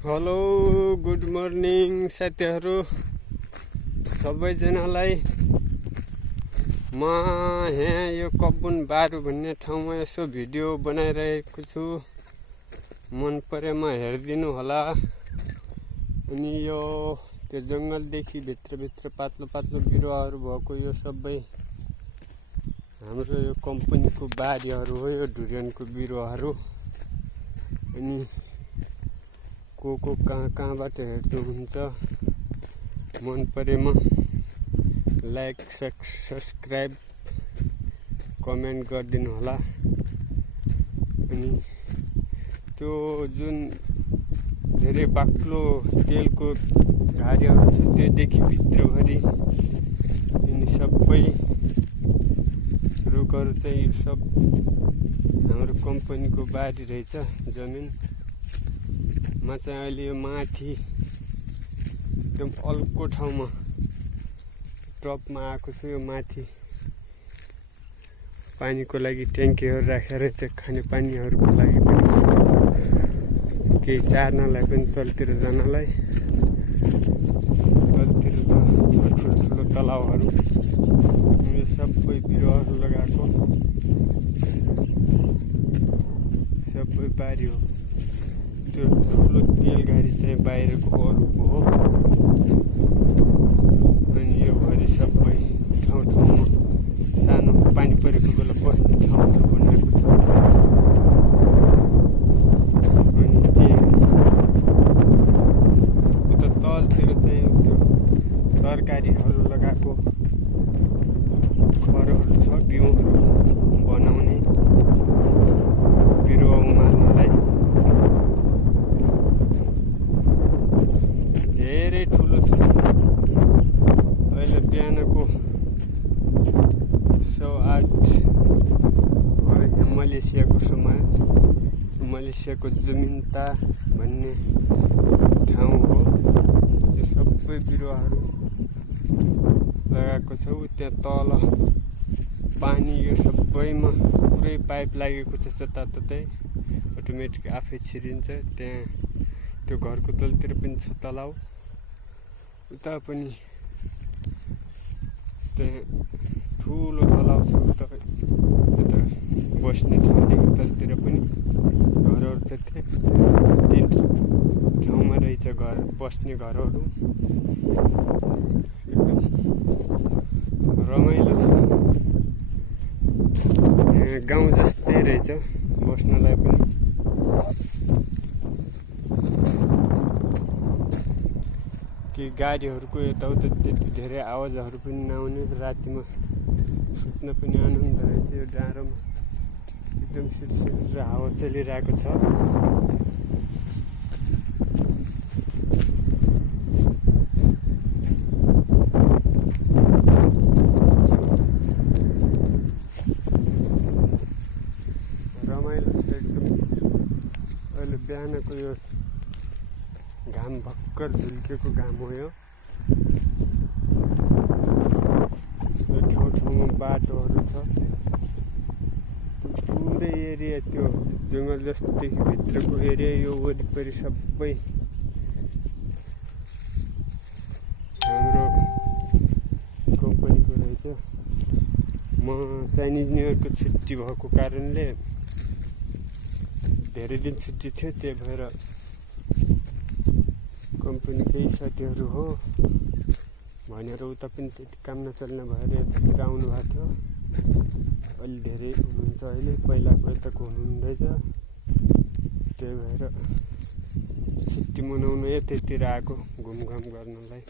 Hello good morning साथीहरू सबैजनालाई। म यहाँ यो कब्बुन बारु भन्ने ठाउँमा यसो भिडियो बनाइरहेको छु। मन परेमा हेरिदिनु होला। अनि यो त्यो जङ्गलदेखि भित्र पातलो पातलो बिरुवाहरू भएको यो सबै हाम्रो यो कम्पनीको बारीहरू हो। यो डुरियनको बिरुवाहरू। अनि को कहाँबाट हेर्नुहुन्छ मन परेमा लाइक सब्सक्राइब कमेन्ट गरिदिनु होला। अनि त्यो जुन धेरै बाक्लो तेलको गाडीहरू छ त्योदेखि भित्रभरि यिनी सबै रुखहरू चाहिँ सब हाम्रो कम्पनीको बारी रहेछ। जमिन म चाहिँ अहिले यो माथि एकदम अल्को ठाउँमा टपमा आएको छु। यो माथि पानीको लागि ट्याङ्कीहरू राखेर चाहिँ खाने पानीहरूको लागि पनि केही चार्नलाई पनि तलतिर जानलाई। तलतिर त ठुलो तलाउहरू यो सबै बिरुवाहरू लगाएको सबै बारी हो। त्यो ठुलो तेल गाडी चाहिँ बाहिरको अरूको हो। अनि यो भरि सबै ठाउँमा सानो पानी परेको बेला बस्ने ठाउँहरू बनाएको छ। अनि त्यो तलतिर चाहिँ त्यो तरकारीहरू लगाएको घरहरू छ। बिउहरू बनाउने बिरुवा उमार्नलाई धेरै ठुलो छ। अहिले बिहानको 8:30 भयो। मलेसियाको समय मलेसियाको जुमिन्ता भन्ने ठाउँ हो। यो सबै बिरुवाहरू लगाएको छ। त्यहाँ तल पानी यो सबैमा पुरै पाइप लागेको छ। जताततै अटोमेटिक आफै छिरिन्छ। त्यहाँ त्यो घरको तलतिर पनि छ तलाउ। उता पनि त्यहाँ ठुलो तलाउ छ। उता बस्ने ठाउँदेखि तलतिर पनि घरहरू छ। त्यहाँ 3 ठाउँमा रहेछ घर बस्ने घरहरू। एकदम रमाइलो छ। गाउँ जस्तै रहेछ बस्नलाई पनि। कि गाडीहरूको यताउता त्यति धेरै आवाजहरू पनि नआउने। रातिमा सुत्न पनि आनन्द रहेछ। यो डाँडोमा एकदम सिरसिर हावा चलिरहेको छ। रमाइलो छ एकदम। अहिले बिहानको यो घाम भर्खर झुल्केको घाम हो। यो ठाउँमा बाटोहरू छ। पुरै एरिया त्यो जङ्गल जस्तोदेखि भित्रको एरिया यो वरिपरि सबै हाम्रो कम्पनीको रहेछ। म चाइनिज न्यु इयरको छुट्टी भएको कारणले धेरै दिन छुट्टी थियो। त्यही भएर कम्पनीकै साथीहरू हो भनेर उता पनि त्यति काम नचल्ने भएर यतातिर आउनु भएको थियो। अलि धेरै हुनुहुन्छ अहिले। पहिलाको यताको हुनुहुँदैछ। त्यही भएर छुट्टी मनाउन यतैतिर आएको घुमघाम गर्नलाई।